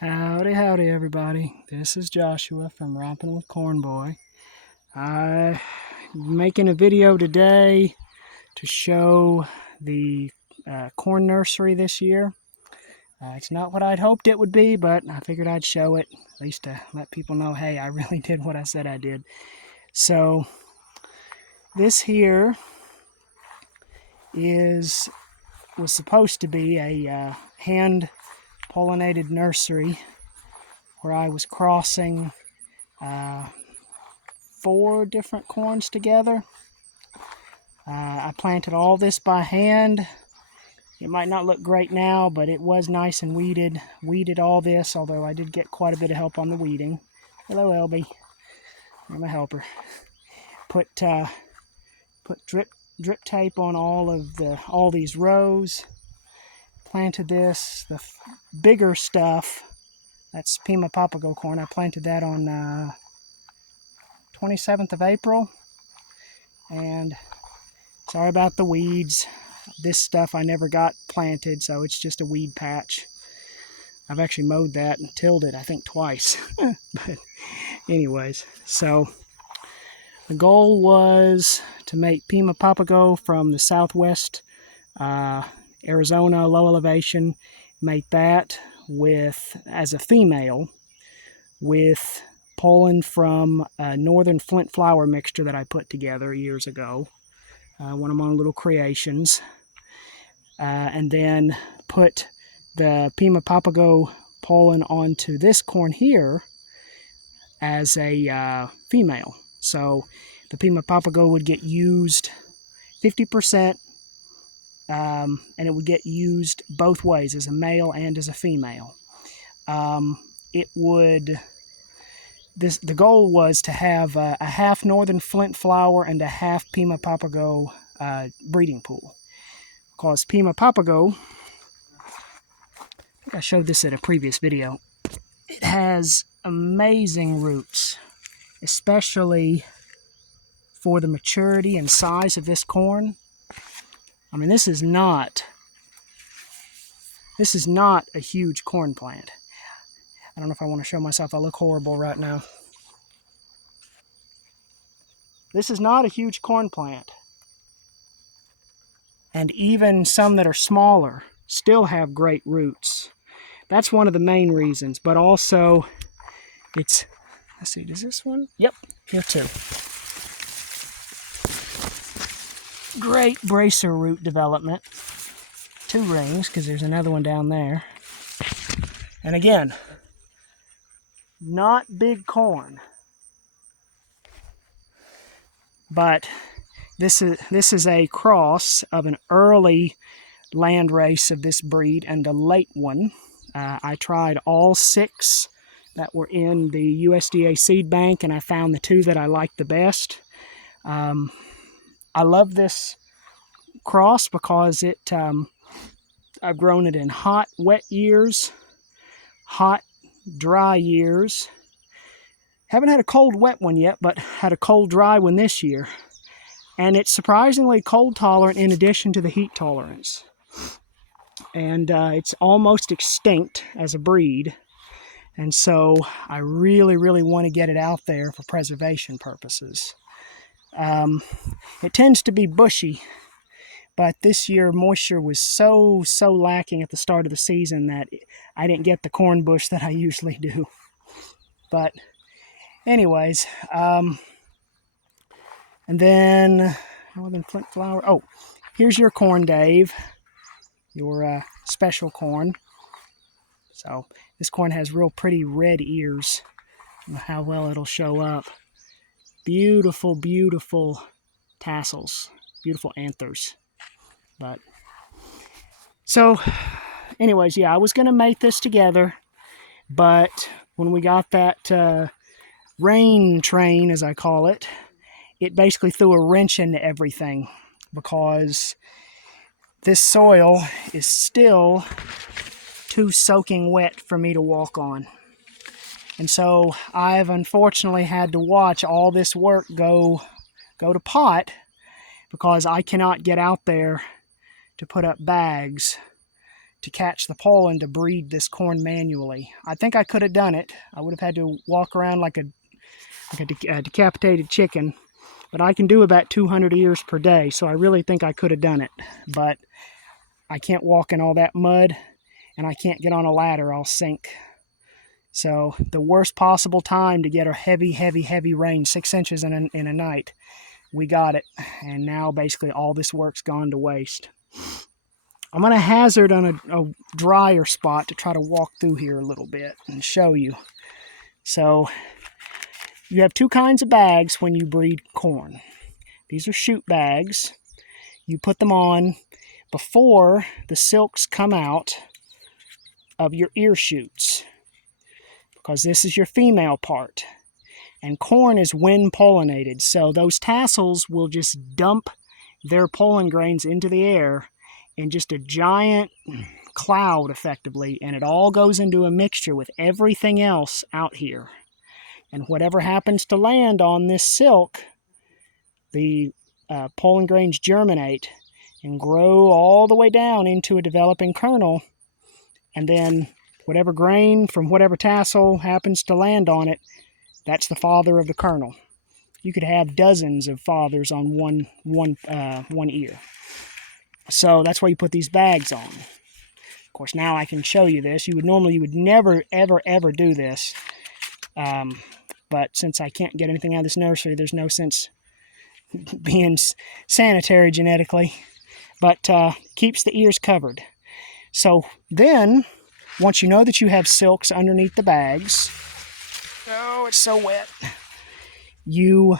Howdy, howdy, everybody. This is Joshua from Rompin' with Corn Boy. I'm making a video today to show the corn nursery this year. It's not what I'd hoped it would be, but I figured I'd show it, at least to let people know, hey, I really did what I said I did. So, this here was supposed to be a hand-pollinated nursery where I was crossing 4 different corns together. I planted all this by hand. It might not look great now, but it was nice and weeded all this, although I did get quite a bit of help on the weeding. Hello, Elby. I'm a helper. Put drip tape on all these rows. Planted this. The bigger stuff, that's Pima Papago corn. I planted that on 27th of April. And sorry about the weeds. This stuff I never got planted, so it's just a weed patch. I've actually mowed that and tilled it, I think, twice. But anyways, so the goal was to make Pima Papago from the southwest Arizona low elevation, make that as a female with pollen from a northern Flint flower mixture that I put together years ago, one of my little creations, and then put the Pima Papago pollen onto this corn here as a female. So the Pima Papago would get used 50%, and it would get used both ways, as a male and as a female. The goal was to have a half northern Flint flower and a half Pima Papago breeding pool. Because Pima Papago, I think I showed this in a previous video, it has amazing roots, especially for the maturity and size of this corn. I mean, this is not a huge corn plant. I don't know if I want to show myself. I look horrible right now. This is not a huge corn plant. And even some that are smaller still have great roots. That's one of the main reasons. But also, let's see, does this one? Yep, here too. Great bracer root development. 2 rings, because there's another one down there. And again, not big corn, but this is a cross of an early land race of this breed and a late one. I tried all 6 that were in the USDA seed bank, and I found the 2 that I liked the best. I love this cross because I've grown it in hot, wet years, hot, dry years. Haven't had a cold, wet one yet, but had a cold, dry one this year. And it's surprisingly cold tolerant in addition to the heat tolerance. And it's almost extinct as a breed. And so I really, really want to get it out there for preservation purposes. It tends to be bushy, but this year moisture was so lacking at the start of the season that I didn't get the corn bush that I usually do. But anyways, and then northern Flint flower. Oh, here's your corn, Dave. Your special corn. So this corn has real pretty red ears. I don't know how well it'll show up. Beautiful, beautiful tassels. Beautiful anthers. But so anyways, yeah, I was going to mate this together, but when we got that rain train, as I call it, it basically threw a wrench into everything, because this soil is still too soaking wet for me to walk on. And so I've unfortunately had to watch all this work go to pot, because I cannot get out there to put up bags to catch the pollen to breed this corn manually. I think I could have done it. I would have had to walk around like a decapitated chicken, but I can do about 200 ears per day, so I really think I could have done it. But I can't walk in all that mud, and I can't get on a ladder. I'll sink. So the worst possible time to get a heavy rain, 6 inches in a night, we got it. And now basically all this work's gone to waste. I'm going to hazard on a drier spot to try to walk through here a little bit and show you. So you have two kinds of bags when you breed corn. These are chute bags. You put them on before the silks come out of your ear shoots, because this is your female part. And corn is wind pollinated, so those tassels will just dump their pollen grains into the air in just a giant cloud effectively, and it all goes into a mixture with everything else out here. And whatever happens to land on this silk, the pollen grains germinate and grow all the way down into a developing kernel, and then whatever grain from whatever tassel happens to land on it, that's the father of the kernel. You could have dozens of fathers on one ear. So that's why you put these bags on. Of course, now I can show you this. You would never, ever do this. But since I can't get anything out of this nursery, there's no sense being sanitary genetically. But keeps the ears covered. So then, once you know that you have silks underneath the bags, oh, it's so wet, you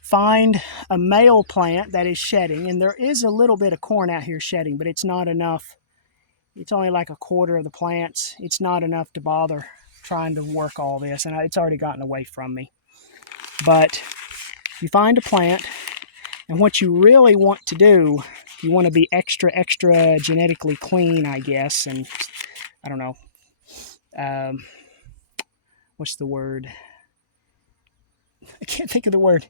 find a male plant that is shedding, and there is a little bit of corn out here shedding, but it's not enough. It's only like a quarter of the plants. It's not enough to bother trying to work all this, and it's already gotten away from me. But you find a plant, and what you really want to do, you want to be extra genetically clean, I guess, and I don't know, what's the word? I can't think of the word.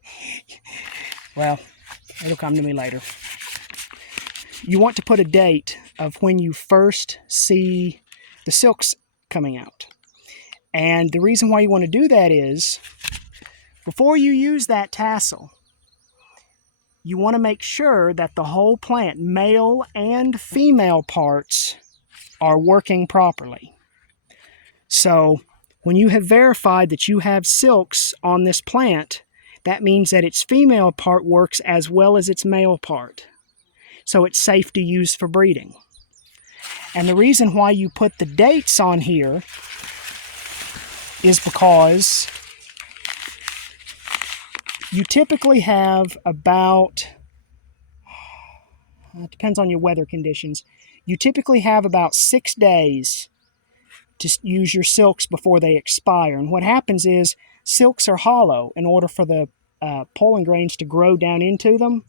Well, it'll come to me later. You want to put a date of when you first see the silks coming out. And the reason why you want to do that is, before you use that tassel, you want to make sure that the whole plant, male and female parts, are working properly. So when you have verified that you have silks on this plant, that means that its female part works as well as its male part. So it's safe to use for breeding. And the reason why you put the dates on here is because you typically have about, it depends on your weather conditions, you typically have about 6 days to use your silks before they expire. And what happens is silks are hollow in order for the pollen grains to grow down into them,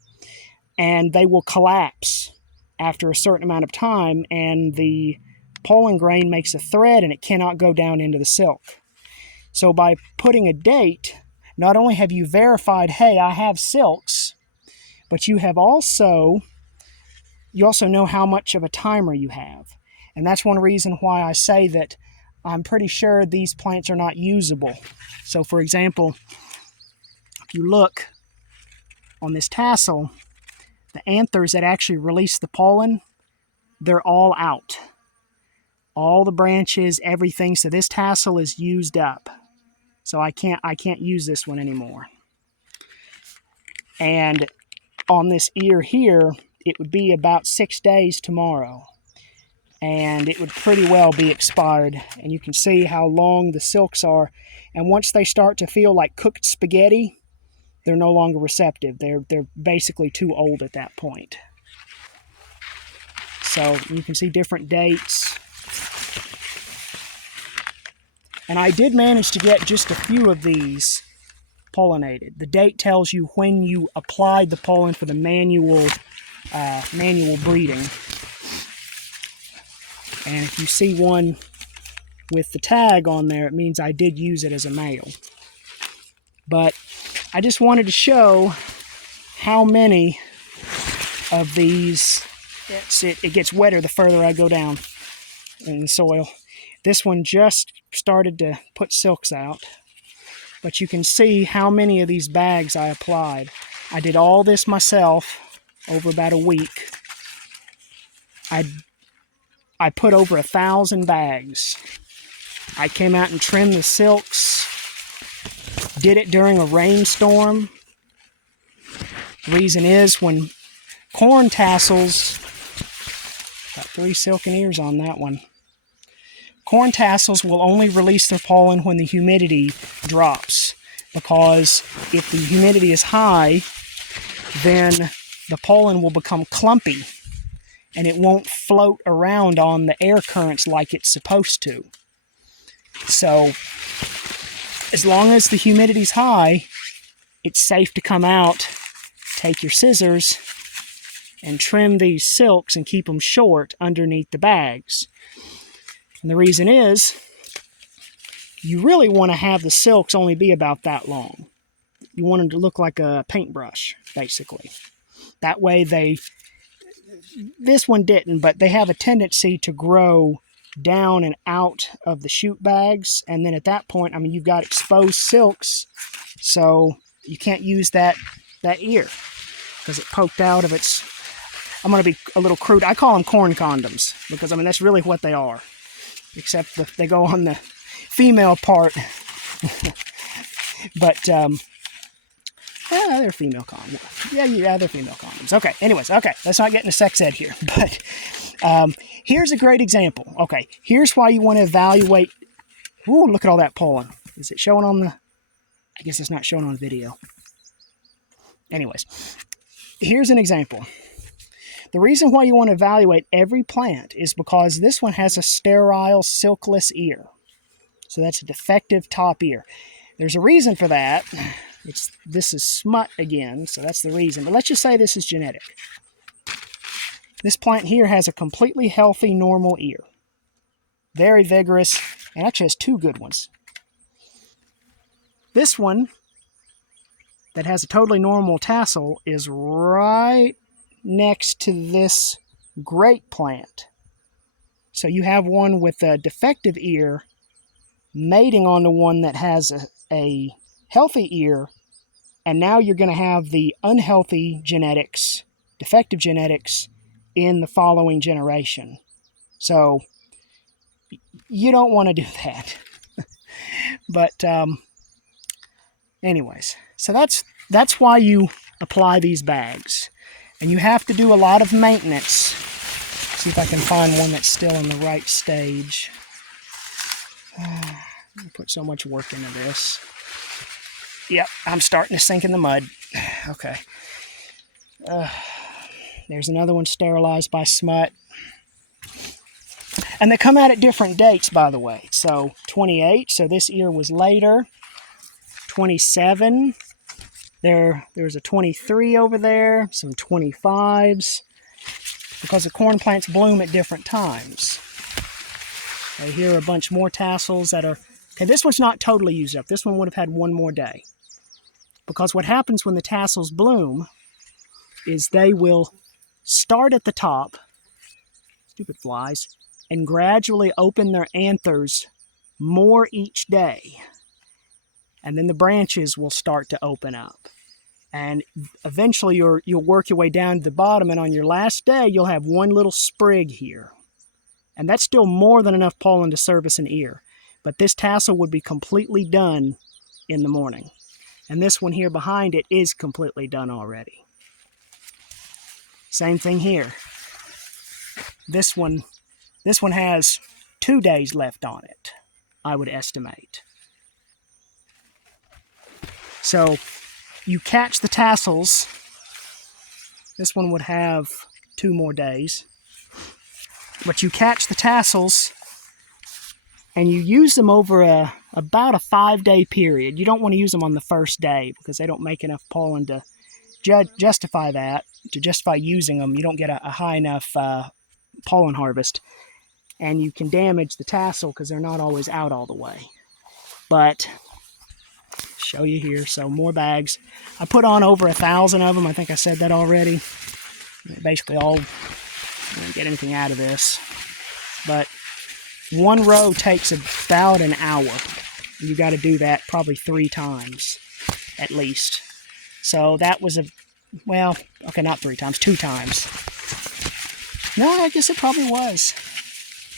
and they will collapse after a certain amount of time, and the pollen grain makes a thread and it cannot go down into the silk. So by putting a date, not only have you verified, hey, I have silks, but you also know how much of a timer you have. And that's one reason why I say that I'm pretty sure these plants are not usable. So for example, if you look on this tassel, the anthers that actually release the pollen, they're all out. All the branches, everything. So this tassel is used up. So I can't use this one anymore. And on this ear here, it would be about 6 days tomorrow. And it would pretty well be expired. And you can see how long the silks are. And once they start to feel like cooked spaghetti, they're no longer receptive. They're basically too old at that point. So you can see different dates. And I did manage to get just a few of these pollinated. The date tells you when you applied the pollen for the manual breeding. And if you see one with the tag on there, it means I did use it as a male. But I just wanted to show how many of these it gets wetter the further I go down in the soil. This one just started to put silks out, but you can see how many of these bags I applied. I did all this myself over about a week. I put over 1,000 bags. I came out and trimmed the silks, did it during a rainstorm. The reason is when corn tassels, got 3 silken ears on that one. Corn tassels will only release their pollen when the humidity drops, because if the humidity is high, then the pollen will become clumpy and it won't float around on the air currents like it's supposed to. So as long as the humidity's high, it's safe to come out, take your scissors, and trim these silks and keep them short underneath the bags. And the reason is, you really want to have the silks only be about that long. You want them to look like a paintbrush, basically. That way this one didn't, but they have a tendency to grow down and out of the shoot bags. And then at that point, I mean, you've got exposed silks, so you can't use that ear because it poked out of its, I'm going to be a little crude, I call them corn condoms, because I mean, that's really what they are. Except they go on the female part. But, they're female condoms. Yeah, they're female condoms. Okay, anyways, okay, let's not get into sex ed here. But here's a great example. Okay, here's why you want to evaluate. Ooh, look at all that pollen. Is it showing on the, I guess it's not showing on video. Anyways, here's an example. The reason why you want to evaluate every plant is because this one has a sterile, silkless ear. So that's a defective top ear. There's a reason for that. This is smut again, so that's the reason. But let's just say this is genetic. This plant here has a completely healthy, normal ear. Very vigorous, and actually has 2 good ones. This one that has a totally normal tassel is right next to this great plant. So you have one with a defective ear mating on the one that has a healthy ear, and now you're going to have the unhealthy genetics, defective genetics, in the following generation. So you don't want to do that. But anyways, so that's why you apply these bags. And you have to do a lot of maintenance. See if I can find one that's still in the right stage. I put so much work into this. Yep, I'm starting to sink in the mud. Okay. There's another one sterilized by smut. And they come out at different dates, by the way. So 28, so this ear was later. 27. There's a 23 over there, some 25s, because the corn plants bloom at different times. Okay, here are a bunch more tassels that are, okay, this one's not totally used up. This one would have had 1 more day. Because what happens when the tassels bloom is they will start at the top, stupid flies, and gradually open their anthers more each day. And then the branches will start to open up. And eventually you'll work your way down to the bottom, and on your last day, you'll have 1 little sprig here. And that's still more than enough pollen to service an ear. But this tassel would be completely done in the morning. And this one here behind it is completely done already. Same thing here. This one has 2 days left on it, I would estimate. So you catch the tassels. This one would have 2 more days. But you catch the tassels and you use them over about a 5-day period. You don't want to use them on the first day because they don't make enough pollen to justify that, to justify using them. You don't get a high enough pollen harvest. And you can damage the tassel because they're not always out all the way. But show you here, so more bags. I put on over 1,000 of them. I think I said that already. Basically all I didn't get anything out of this. But one row takes about an hour. You got to do that probably 3 times at least. So that was well, okay, not 3 times, 2 times. No, I guess it probably was.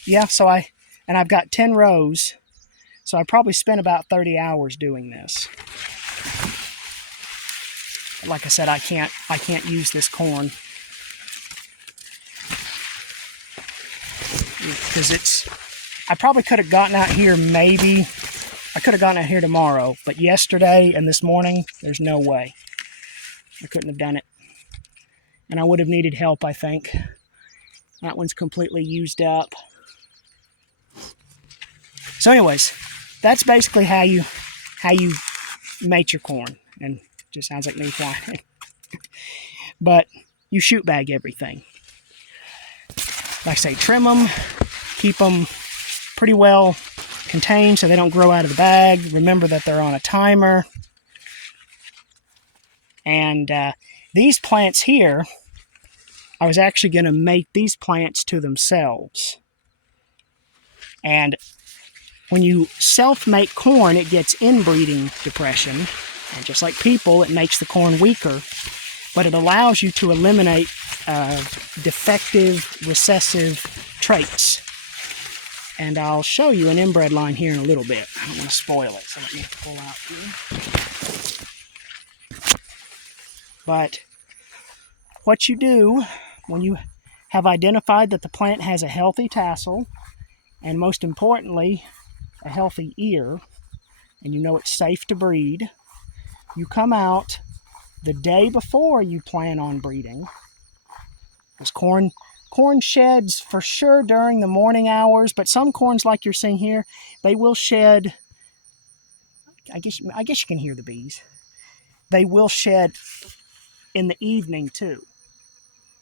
Yeah, so I've got 10 rows, so I probably spent about 30 hours doing this. Like I said, I can't use this corn because I probably could have gotten out here I could have gotten out here tomorrow, but yesterday and this morning, there's no way. I couldn't have done it. And I would have needed help, I think. That one's completely used up. So anyways, that's basically how you mate your corn. And it just sounds like me flying. But you shoot bag everything. Like I say, trim them, keep them pretty well contained so they don't grow out of the bag. Remember that they're on a timer. And these plants here, I was actually going to mate these plants to themselves. And when you self-mate corn, it gets inbreeding depression. And just like people, it makes the corn weaker. But it allows you to eliminate defective, recessive traits. And I'll show you an inbred line here in a little bit. I don't want to spoil it, so let me pull out here. But what you do when you have identified that the plant has a healthy tassel, and most importantly, a healthy ear, and you know it's safe to breed, you come out the day before you plan on breeding. Because corn sheds for sure during the morning hours, but some corns like you're seeing here, they will shed, I guess you can hear the bees. They will shed in the evening too.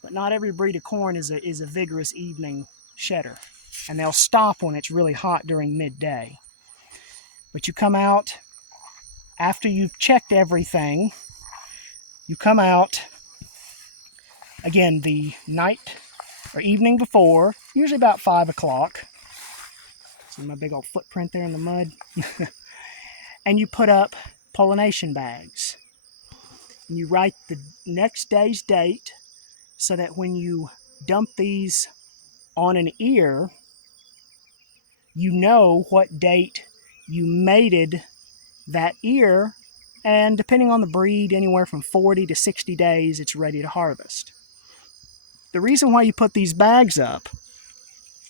But not every breed of corn is a vigorous evening shedder. And they'll stop when it's really hot during midday. But you come out after you've checked everything. You come out again the night or evening before, usually about 5 o'clock. See my big old footprint there in the mud? And you put up pollination bags. And you write the next day's date so that when you dump these on an ear, you know what date you mated that ear, and depending on the breed, anywhere from 40 to 60 days, it's ready to harvest. The reason why you put these bags up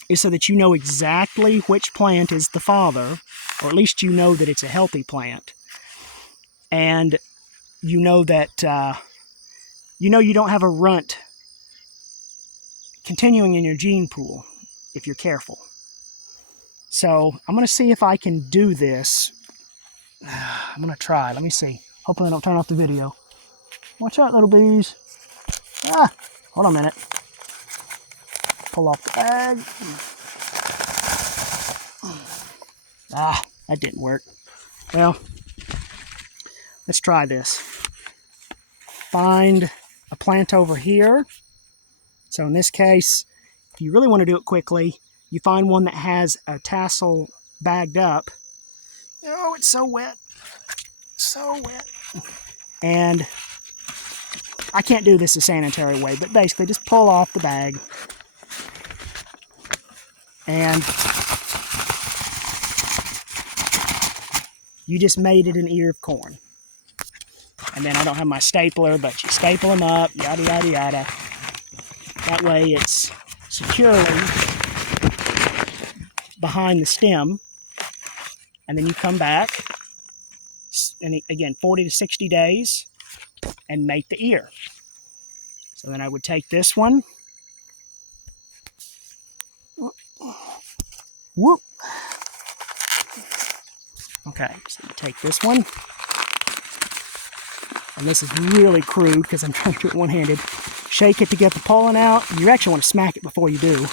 is so that you know exactly which plant is the father, or at least you know that it's a healthy plant. And you know that, you don't have a runt continuing in your gene pool if you're careful. So I'm going to see if I can do this. I'm going to try. Let me see. Hopefully I don't turn off the video. Watch out, little bees. Hold on a minute. Pull off the bag. That didn't work. Well, let's try this. Find a plant over here. So in this case, if you really want to do it quickly, you find one that has a tassel bagged up. Oh, it's so wet. So wet. And I can't do this a sanitary way, but basically just pull off the bag. And you just mated an ear of corn. And then I don't have my stapler, but you staple them up, yada, yada, yada. That way it's securely behind the stem. And then you come back, and again, 40 to 60 days, and mate the ear. So then I would take this one. Whoop. Okay, so you take this one. And this is really crude because I'm trying to do it one-handed. Shake it to get the pollen out. You actually want to smack it before you do.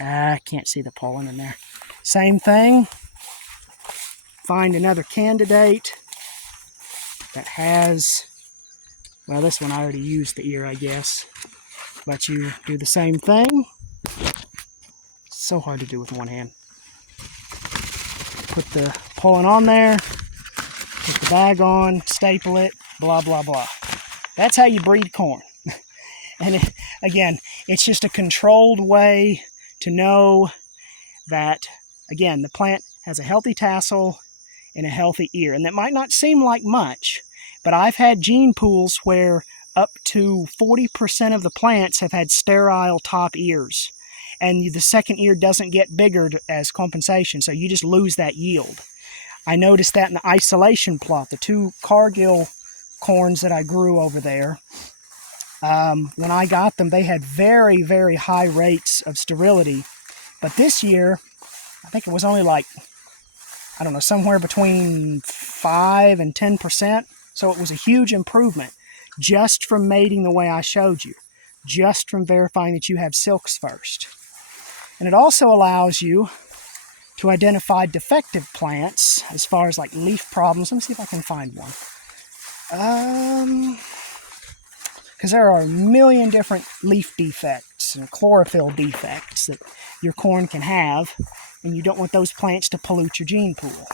I can't see the pollen in there. Same thing. Find another candidate that has Well, this one I already used the ear, I guess. But you do the same thing. It's so hard to do with one hand. Put the pulling on there, put the bag on, staple it, blah, blah, blah. That's how you breed corn. And again, it's just a controlled way to know that, again, the plant has a healthy tassel and a healthy ear. And that might not seem like much, but I've had gene pools where up to 40% of the plants have had sterile top ears. And the second ear doesn't get bigger as compensation, so you just lose that yield. I noticed that in the isolation plot, the 2 Cargill corns that I grew over there. When I got them, they had very, very high rates of sterility. But this year, I think it was only like, I don't know, somewhere between 5 and 10%. So it was a huge improvement just from mating the way I showed you, just from verifying that you have silks first. And it also allows you to identify defective plants as far as like leaf problems. Let me see if I can find one. Because there are a million different leaf defects and chlorophyll defects that your corn can have, and you don't want those plants to pollute your gene pool.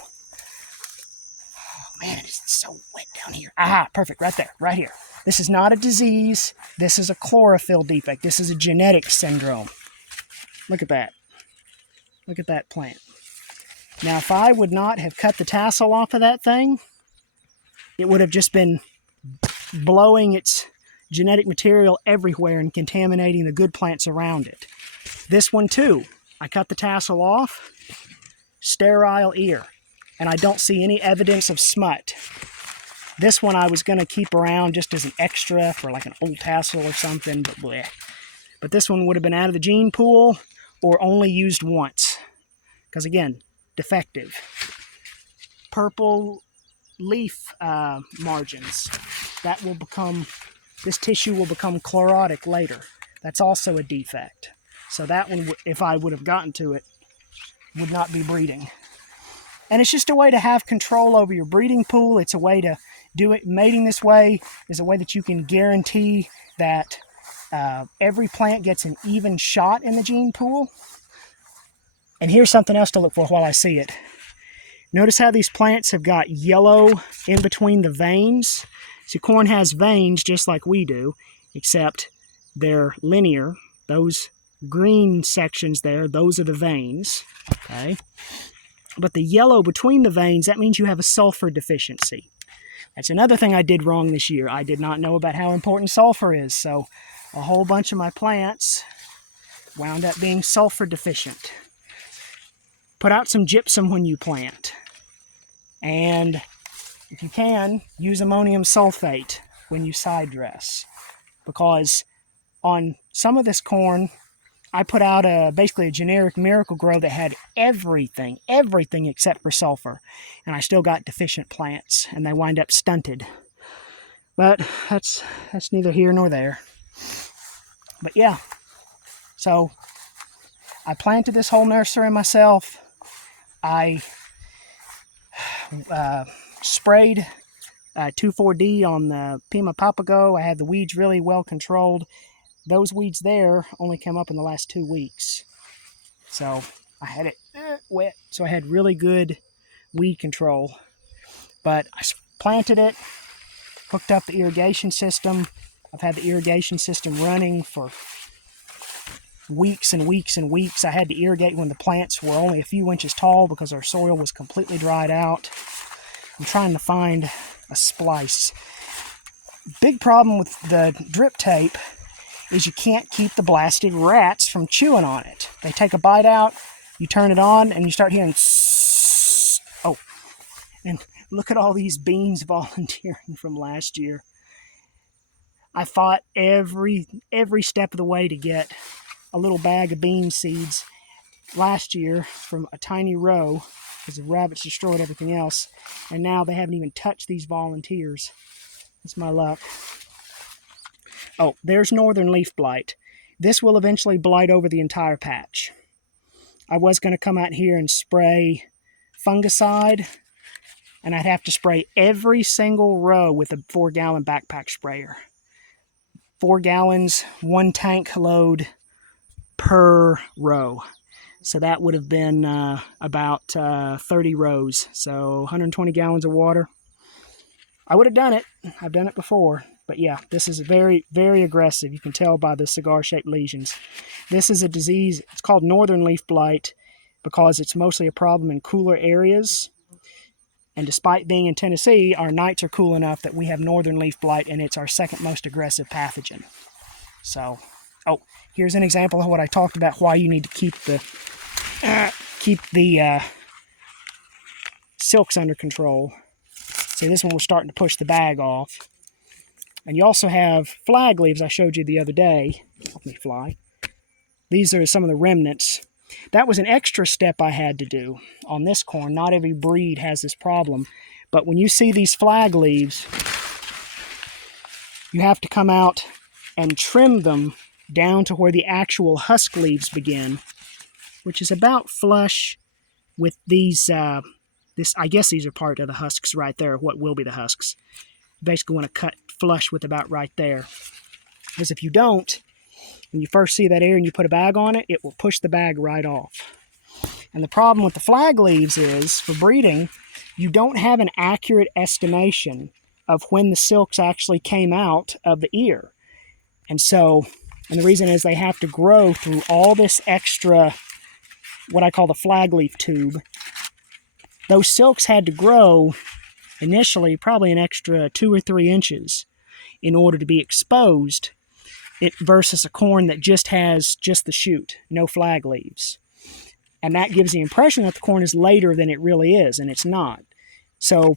Oh man, it is so wet down here. Aha, perfect, right there, right here. This is not a disease. This is a chlorophyll defect. This is a genetic syndrome. Look at that. Look at that plant. Now, if I would not have cut the tassel off of that thing, it would have just been blowing its genetic material everywhere and contaminating the good plants around it. This one too, I cut the tassel off, sterile ear, and I don't see any evidence of smut. This one I was going to keep around just as an extra for like an old tassel or something, but bleh. But this one would have been out of the gene pool or only used once. Because again, defective. Purple leaf margins. That will become, this tissue will become chlorotic later. That's also a defect. So that one, if I would have gotten to it, would not be breeding. And it's just a way to have control over your breeding pool. It's a way to do it. Mating this way is a way that you can guarantee that every plant gets an even shot in the gene pool. And here's something else to look for while I see it. Notice how these plants have got yellow in between the veins. See, corn has veins just like we do, except they're linear. Those green sections there, those are the veins. Okay. But the yellow between the veins, that means you have a sulfur deficiency. That's another thing I did wrong this year. I did not know about how important sulfur is, so a whole bunch of my plants wound up being sulfur deficient. Put out some gypsum when you plant. And if you can, use ammonium sulfate when you side dress. Because on some of this corn, I put out basically a generic Miracle Grow that had everything except for sulfur. And I still got deficient plants, and they wind up stunted. But that's neither here nor there. But yeah, so I planted this whole nursery myself. I sprayed 2,4-D on the Pima Papago. I had the weeds really well controlled. Those weeds there only came up in the last 2 weeks. So I had it wet, so I had really good weed control. But I planted it, hooked up the irrigation system. I've had the irrigation system running for weeks and weeks and weeks. I had to irrigate when the plants were only a few inches tall because our soil was completely dried out. I'm trying to find a splice. Big problem with the drip tape is you can't keep the blasted rats from chewing on it. They take a bite out, you turn it on, and you start hearing oh, and look at all these beans volunteering from last year. I fought every step of the way to get a little bag of bean seeds last year from a tiny row because the rabbits destroyed everything else, and now they haven't even touched these volunteers. That's my luck. Oh, there's northern leaf blight. This will eventually blight over the entire patch. I was going to come out here and spray fungicide, and I'd have to spray every single row with a 4-gallon backpack sprayer. 4 gallons, 1 tank load per row. So that would have been about 30 rows. So 120 gallons of water. I would have done it. I've done it before. But yeah, this is very, very aggressive. You can tell by the cigar-shaped lesions. This is a disease. It's called northern leaf blight because it's mostly a problem in cooler areas. And despite being in Tennessee, our nights are cool enough that we have northern leaf blight, and it's our second most aggressive pathogen. So, oh, here's an example of what I talked about, why you need to keep the silks under control. See, this one was starting to push the bag off. And you also have flag leaves I showed you the other day. Help me fly. These are some of the remnants. That was an extra step I had to do on this corn. Not every breed has this problem. But when you see these flag leaves, you have to come out and trim them down to where the actual husk leaves begin, which is about flush with these, I guess these are part of the husks right there, what will be the husks. You basically want to cut flush with about right there. Because if you don't, when you first see that area and you put a bag on it, it will push the bag right off. And the problem with the flag leaves is, for breeding, you don't have an accurate estimation of when the silks actually came out of the ear. And the reason is they have to grow through all this extra, what I call the flag leaf tube. Those silks had to grow initially probably an extra 2 or 3 inches in order to be exposed, versus a corn that just has just the shoot, no flag leaves. And that gives the impression that the corn is later than it really is, and it's not. So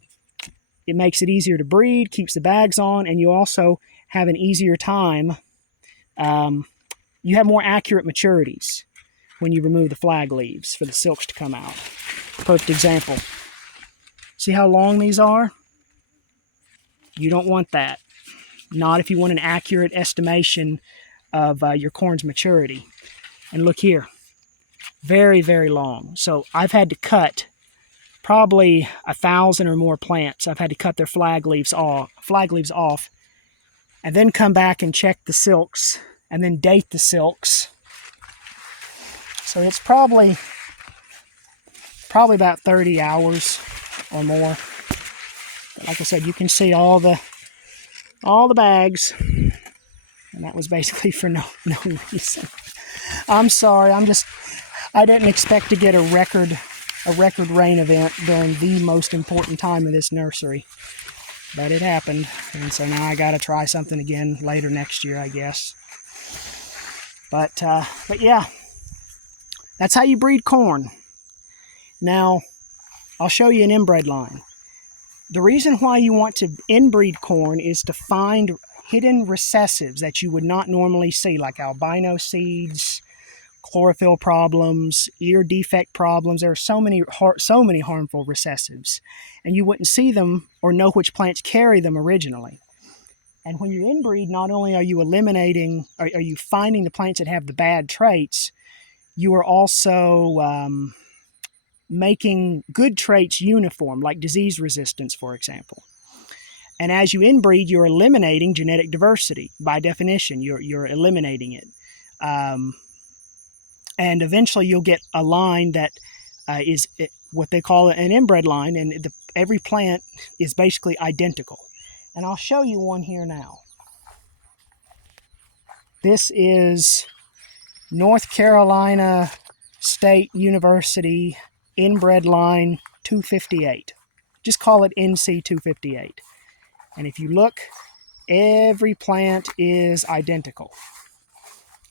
it makes it easier to breed, keeps the bags on, and you also have an easier time. You have more accurate maturities when you remove the flag leaves for the silks to come out. Perfect example. See how long these are? You don't want that. Not if you want an accurate estimation of your corn's maturity. And look here. Very, very long. So I've had to cut probably 1,000 or more plants. I've had to cut their flag leaves off, and then come back and check the silks, and then date the silks. So it's probably about 30 hours or more. But like I said, you can see all the bags, and that was basically for no reason. I'm sorry. I didn't expect to get a record rain event during the most important time of this nursery, but it happened, and so now I got to try something again later next year, I guess. But yeah, that's how you breed corn. Now, I'll show you an inbred line. The reason why you want to inbreed corn is to find hidden recessives that you would not normally see, like albino seeds, chlorophyll problems, ear defect problems. There are so many harmful recessives, and you wouldn't see them or know which plants carry them originally. And when you inbreed, not only are you are you finding the plants that have the bad traits, you are also making good traits uniform, like disease resistance, for example. And as you inbreed, you're eliminating genetic diversity. By definition, you're eliminating it. And eventually you'll get a line that is what they call an inbred line, and every plant is basically identical. And I'll show you one here now. This is North Carolina State University inbred line 258. Just call it NC 258. And if you look, every plant is identical.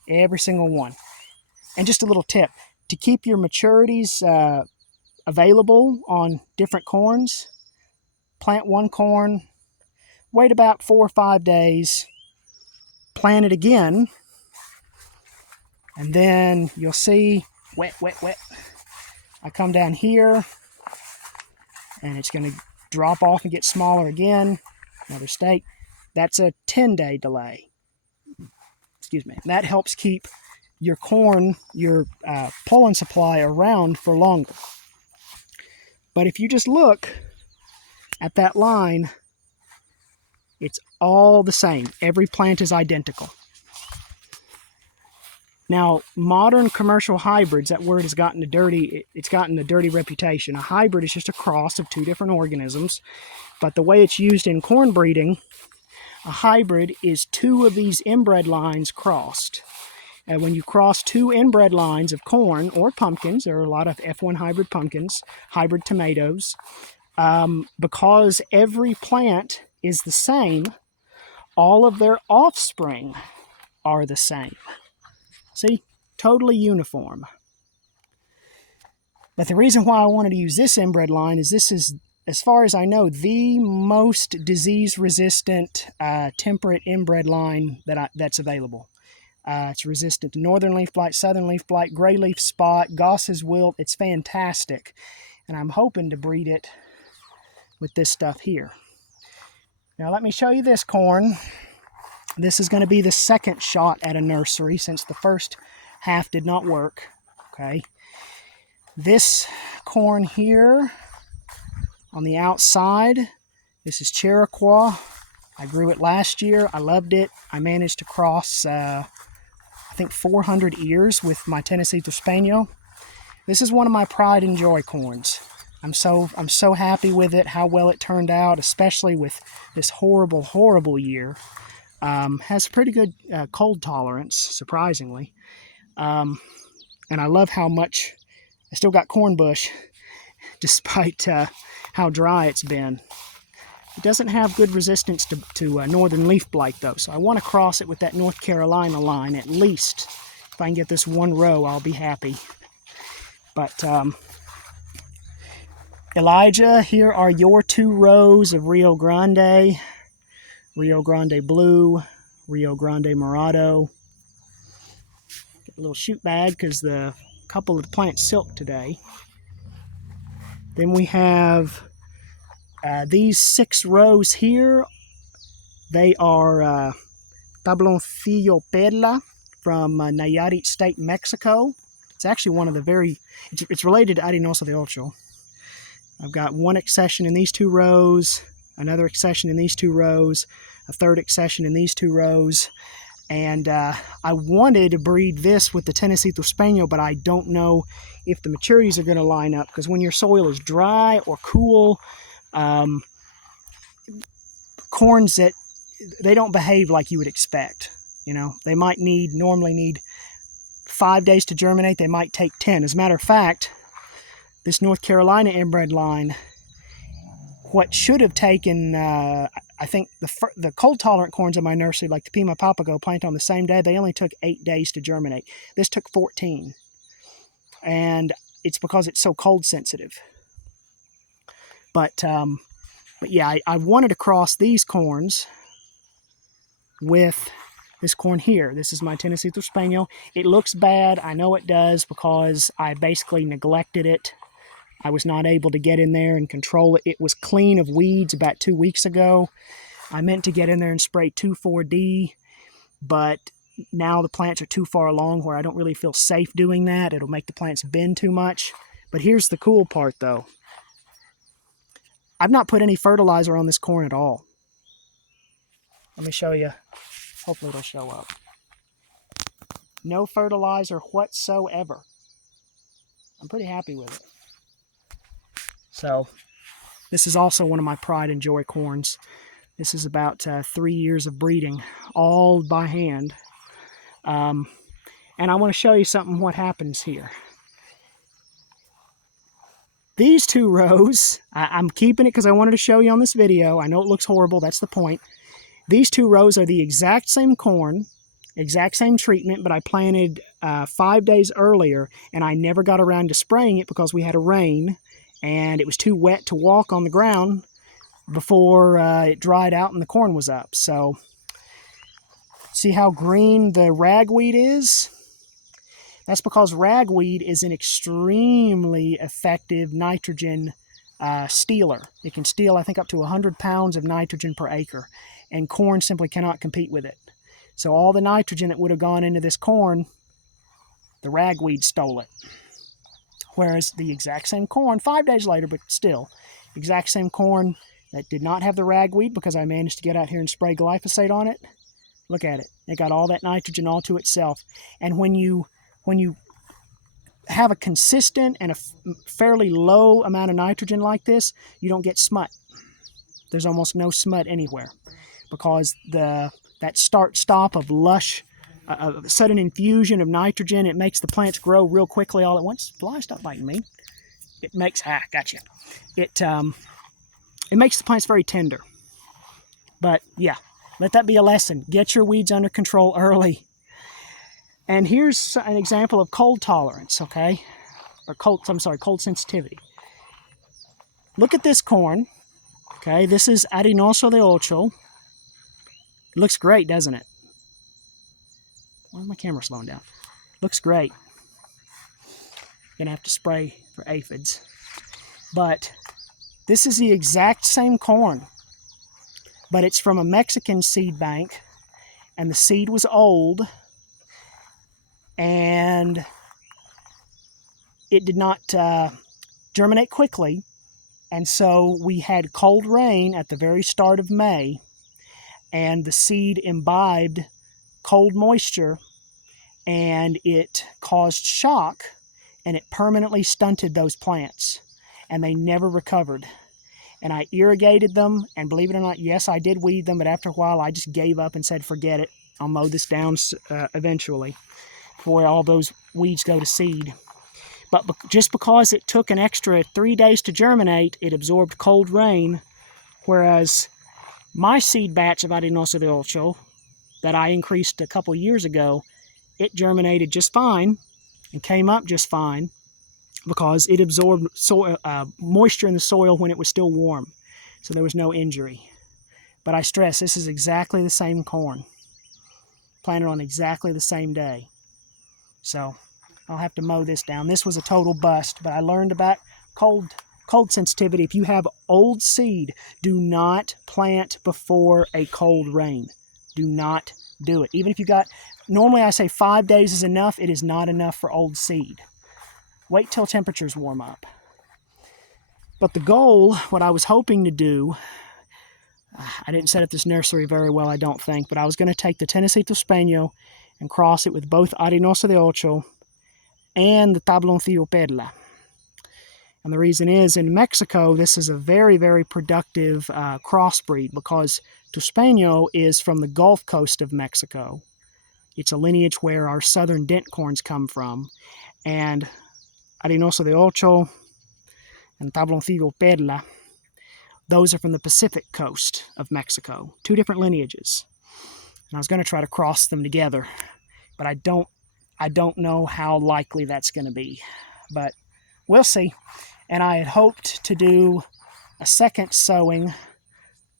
Every single one. And just a little tip, to keep your maturities available on different corns, plant one corn, wait about 4 or 5 days, plant it again, and then you'll see, wet. I come down here, and it's going to drop off and get smaller again. Another stake. That's a 10-day delay. Excuse me. And that helps keep your corn, your pollen supply around for longer. But if you just look, at that line, it's all the same. Every plant is identical. Now, modern commercial hybrids, that word has gotten it's gotten a dirty reputation. A hybrid is just a cross of two different organisms, but the way it's used in corn breeding, a hybrid is two of these inbred lines crossed. And when you cross two inbred lines of corn or pumpkins, there are a lot of F1 hybrid pumpkins, hybrid tomatoes, because every plant is the same, all of their offspring are the same. See? Totally uniform. But the reason why I wanted to use this inbred line is this is, as far as I know, the most disease-resistant, temperate inbred line that's available. It's resistant to northern leaf blight, southern leaf blight, gray leaf spot, Goss's wilt. It's fantastic. And I'm hoping to breed it with this stuff here. Now let me show you this corn. This is going to be the second shot at a nursery since the first half did not work. Okay. This corn here on the outside, this is Cherokee. I grew it last year. I loved it. I managed to cross, I think 400 ears with my Tennessee Spaniel. This is one of my pride and joy corns. I'm so happy with it, how well it turned out, especially with this horrible year. Has pretty good cold tolerance, surprisingly. And I love how much I still got corn bush despite how dry it's been. It doesn't have good resistance to northern leaf blight though, so I want to cross it with that North Carolina line at least. If I can get this one row, I'll be happy. But Elijah, here are your 2 rows of Rio Grande Blue, Rio Grande Morado. Get a little shoot bag because the couple of the plants silk today. Then we have these 6 rows here. They are Tabloncillo Perla from Nayarit State, Mexico. It's actually one of the it's related to Arenoso de Ocho. I've got one accession in these 2 rows, another accession in these 2 rows, a third accession in these 2 rows. And I wanted to breed this with the Tennessee Spaniel, but I don't know if the maturities are going to line up, because when your soil is dry or cool, corns that they don't behave like you would expect. You know, they might normally need 5 days to germinate. They might take 10. As a matter of fact, this North Carolina inbred line, what should have taken, I think the cold tolerant corns in my nursery, like the Pima Papago, planted on the same day, they only took 8 days to germinate. This took 14. And it's because it's so cold sensitive. But yeah, I wanted to cross these corns with this corn here. This is my Tennessee Spaniel. It looks bad. I know it does because I basically neglected it. I was not able to get in there and control it. It was clean of weeds about 2 weeks ago. I meant to get in there and spray 2,4-D, but now the plants are too far along where I don't really feel safe doing that. It'll make the plants bend too much. But here's the cool part though. I've not put any fertilizer on this corn at all. Let me show you. Hopefully it'll show up. No fertilizer whatsoever. I'm pretty happy with it. So this is also one of my pride and joy corns. This is about 3 years of breeding, all by hand. And I want to show you something what happens here. These 2 rows, I'm keeping it because I wanted to show you on this video. I know it looks horrible, that's the point. These 2 rows are the exact same corn, exact same treatment, but I planted 5 days earlier, and I never got around to spraying it because we had a rain, and it was too wet to walk on the ground before it dried out and the corn was up. So, see how green the ragweed is? That's because ragweed is an extremely effective nitrogen stealer. It can steal, I think, up to 100 pounds of nitrogen per acre, and corn simply cannot compete with it. So all the nitrogen that would have gone into this corn, the ragweed stole it. Whereas the exact same corn, 5 days later, but still, exact same corn, that did not have the ragweed because I managed to get out here and spray glyphosate on it. Look at it. It got all that nitrogen all to itself. And when you have a consistent and a fairly low amount of nitrogen like this, you don't get smut. There's almost no smut anywhere because that start-stop of lush, a sudden infusion of nitrogen, it makes the plants grow real quickly all at once. Fly, stop biting me. It makes, gotcha. It makes the plants very tender. But yeah, let that be a lesson. Get your weeds under control early. And here's an example of cold tolerance, okay? Or cold sensitivity. Look at this corn, okay? This is Arenoso de Ocho. It looks great, doesn't it? Why is my camera slowing down? Looks great. Gonna have to spray for aphids. But this is the exact same corn, but it's from a Mexican seed bank, and the seed was old, and it did not germinate quickly, and so we had cold rain at the very start of May, and the seed imbibed cold moisture, and it caused shock, and it permanently stunted those plants, and they never recovered. And I irrigated them, and believe it or not, yes, I did weed them, but after a while I just gave up and said, forget it, I'll mow this down eventually before all those weeds go to seed. But just because it took an extra 3 days to germinate, it absorbed cold rain, whereas my seed batch of Arenoso de Ocho that I increased a couple years ago, it germinated just fine and came up just fine because it absorbed moisture in the soil when it was still warm. So there was no injury. But I stress, this is exactly the same corn, planted on exactly the same day. So I'll have to mow this down. This was a total bust, but I learned about cold sensitivity. If you have old seed, do not plant before a cold rain. Do not do it. Even if you got, normally I say 5 days is enough. It is not enough for old seed. Wait till temperatures warm up. But the goal, what I was hoping to do, I didn't set up this nursery very well, I don't think, but I was going to take the Tenecito Espeño and cross it with both Arenoso de Ocho and the Tabloncillo Perla. And the reason is, in Mexico, this is a very, very productive crossbreed because Tuspeño is from the Gulf Coast of Mexico. It's a lineage where our southern dent corns come from. And Arenoso de Ocho and Tabloncillo Perla, those are from the Pacific coast of Mexico. Two different lineages. And I was going to try to cross them together, but I don't know how likely that's going to be. But we'll see. And I had hoped to do a second sowing,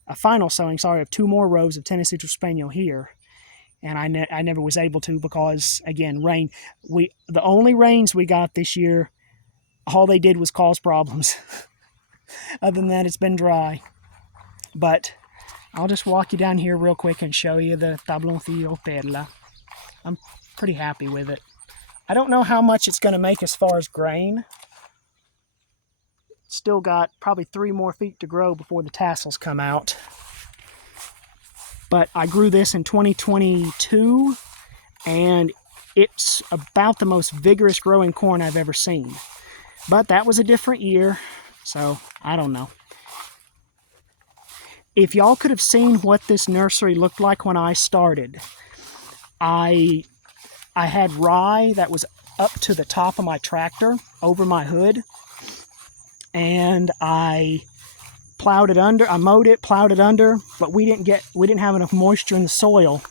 a final sowing, sorry, of 2 more rows of Tenecito Espeño here. And I never was able to because, again, rain. The only rains we got this year, all they did was cause problems. Other than that, it's been dry. But I'll just walk you down here real quick and show you the Tabloncillo Perla. I'm pretty happy with it. I don't know how much it's going to make as far as grain. Still got probably 3 more feet to grow before the tassels come out. But I grew this in 2022, and it's about the most vigorous growing corn I've ever seen. But that was a different year, so I don't know. If y'all could have seen what this nursery looked like when I started, I had rye that was up to the top of my tractor, over my hood, and I plowed it under. I mowed it, plowed it under, but we didn't have enough moisture in the soil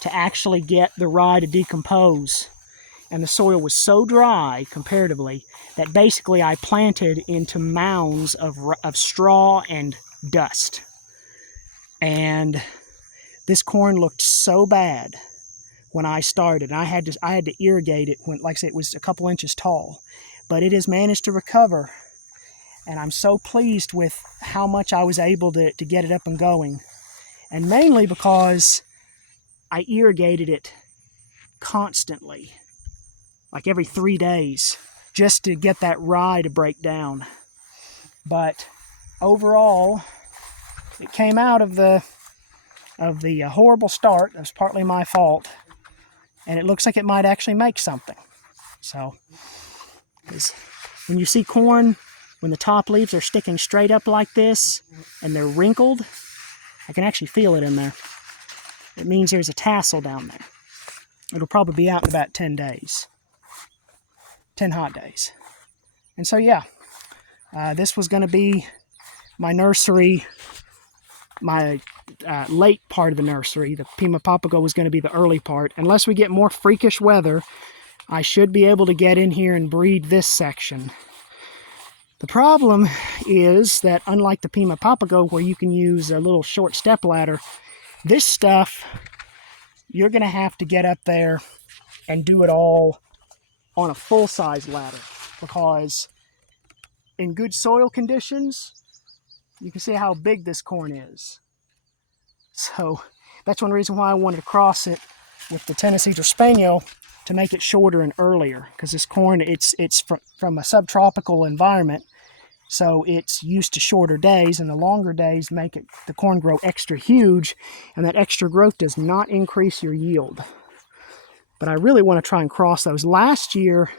to actually get the rye to decompose. And the soil was so dry, comparatively, that basically I planted into mounds of straw and dust. And this corn looked so bad when I started. I had to irrigate it when, like I said, it was a couple inches tall. But it has managed to recover. And I'm so pleased with how much I was able to get it up and going. And mainly because I irrigated it constantly, like every 3 days, just to get that rye to break down. But overall, it came out of the horrible start. It was partly my fault, and it looks like it might actually make something. So, when you see corn, when the top leaves are sticking straight up like this and they're wrinkled, I can actually feel it in there. It means there's a tassel down there. It'll probably be out in about 10 days. 10 hot days. And so yeah, this was going to be my nursery, my late part of the nursery. The Pima Papago was going to be the early part. Unless we get more freakish weather, I should be able to get in here and breed this section. The problem is that unlike the Pima Papago, where you can use a little short step ladder, this stuff, you're going to have to get up there and do it all on a full-size ladder, because in good soil conditions, you can see how big this corn is. So that's one reason why I wanted to cross it with the Tennessee Spaniel, to make it shorter and earlier, because this corn, it's from a subtropical environment, so it's used to shorter days, and the longer days make the corn grow extra huge, and that extra growth does not increase your yield. But I really want to try and cross those. Last year,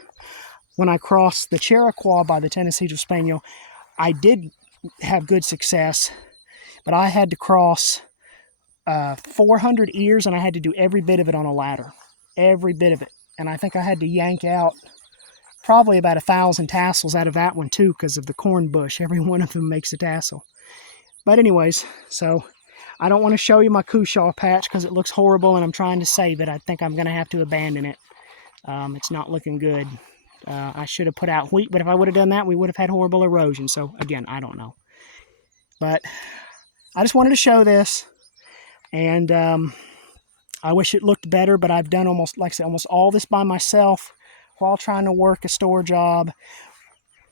when I crossed the Cherokee by the Tennessee Spaniel, I did have good success, but I had to cross 400 ears, and I had to do every bit of it on a ladder. Every bit of it. And I think I had to yank out probably about 1,000 tassels out of that one too, because of the corn bush. Every one of them makes a tassel. But anyways, so I don't want to show you my cushaw patch because it looks horrible and I'm trying to save it. I think I'm going to have to abandon it. It's not looking good. I should have put out wheat, but if I would have done that, we would have had horrible erosion. So again, I don't know. But I just wanted to show this, and I wish it looked better, but I've done almost, like I said, almost all this by myself while trying to work a store job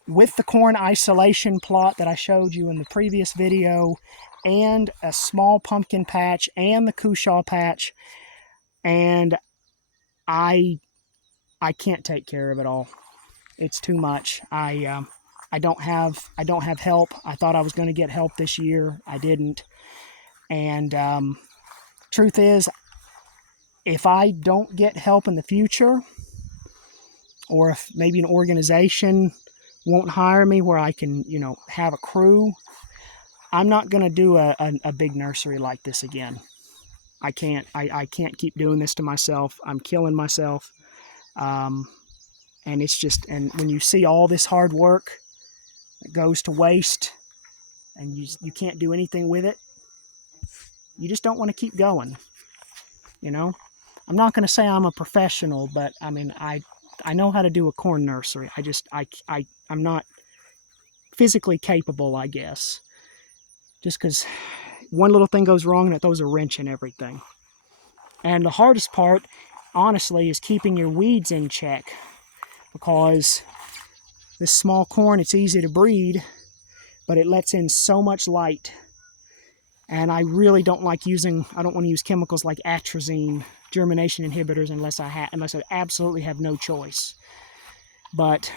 with the corn isolation plot that I showed you in the previous video, and a small pumpkin patch and the cushaw patch, and I can't take care of it all. It's too much. I don't have help. I thought I was going to get help this year. I didn't. And truth is, if I don't get help in the future, or if maybe an organization won't hire me where I can, have a crew, I'm not going to do a big nursery like this again. I can't. I can't keep doing this to myself. I'm killing myself. And it's just, and when you see all this hard work that goes to waste, and you can't do anything with it, you just don't want to keep going. I'm not going to say I'm a professional, but I mean, I know how to do a corn nursery. I'm not physically capable, I guess. Just because one little thing goes wrong and it throws a wrench in everything. And the hardest part, honestly, is keeping your weeds in check, because this small corn, it's easy to breed, but it lets in so much light. And I really don't like I don't want to use chemicals like atrazine, germination inhibitors, unless I absolutely have no choice. But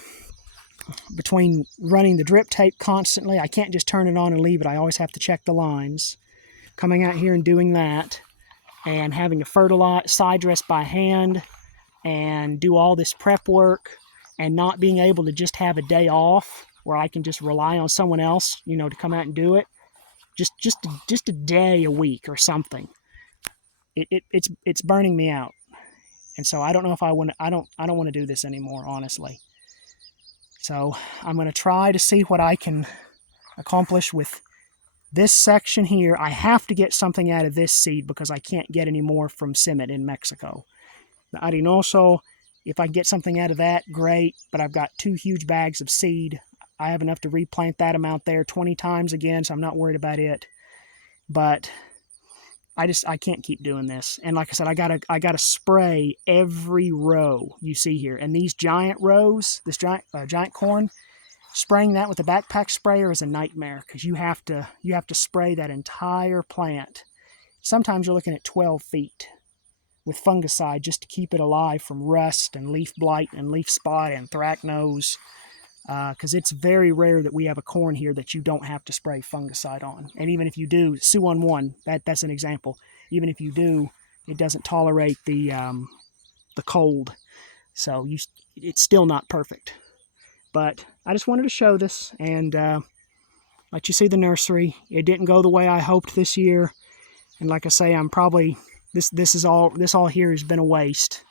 between running the drip tape constantly, I can't just turn it on and leave it. I always have to check the lines. Coming out here and doing that, and having to fertilize, side dress by hand, and do all this prep work, and not being able to just have a day off where I can just rely on someone else, to come out and do it. Just a day a week or something. It's burning me out, and so I don't know if I want. I don't want to do this anymore, honestly. So I'm going to try to see what I can accomplish with this section here. I have to get something out of this seed because I can't get any more from Simit in Mexico. The Arenoso, if I get something out of that, great. But I've got 2 huge bags of seed. I have enough to replant that amount there 20 times again, so I'm not worried about it. But I can't keep doing this. And like I said, I gotta spray every row you see here. And these giant rows, this giant corn, spraying that with a backpack sprayer is a nightmare, because you have to spray that entire plant. Sometimes you're looking at 12 feet with fungicide just to keep it alive from rust and leaf blight and leaf spot and anthracnose. because it's very rare that we have a corn here that you don't have to spray fungicide on. And even if you do, Sue on one, that's an example. Even if you do, it doesn't tolerate the cold, so it's still not perfect. But I just wanted to show this and let you see the nursery. It didn't go the way I hoped this year, and like I say, I'm probably this all here has been a waste.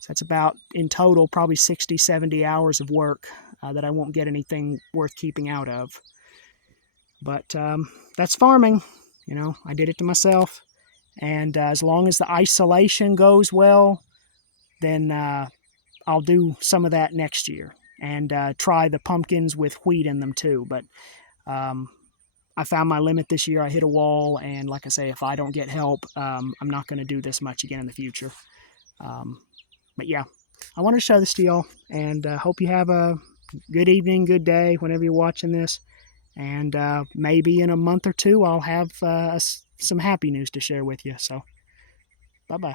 So that's about, in total, probably 60, 70 hours of work that I won't get anything worth keeping out of. But that's farming. You know, I did it to myself. And as long as the isolation goes well, then I'll do some of that next year. And try the pumpkins with wheat in them too. But I found my limit this year. I hit a wall. And like I say, if I don't get help, I'm not going to do this much again in the future. But yeah, I wanted to show this to y'all, and hope you have a good evening, good day, whenever you're watching this. And maybe in a month or two, I'll have some happy news to share with you. So, bye-bye.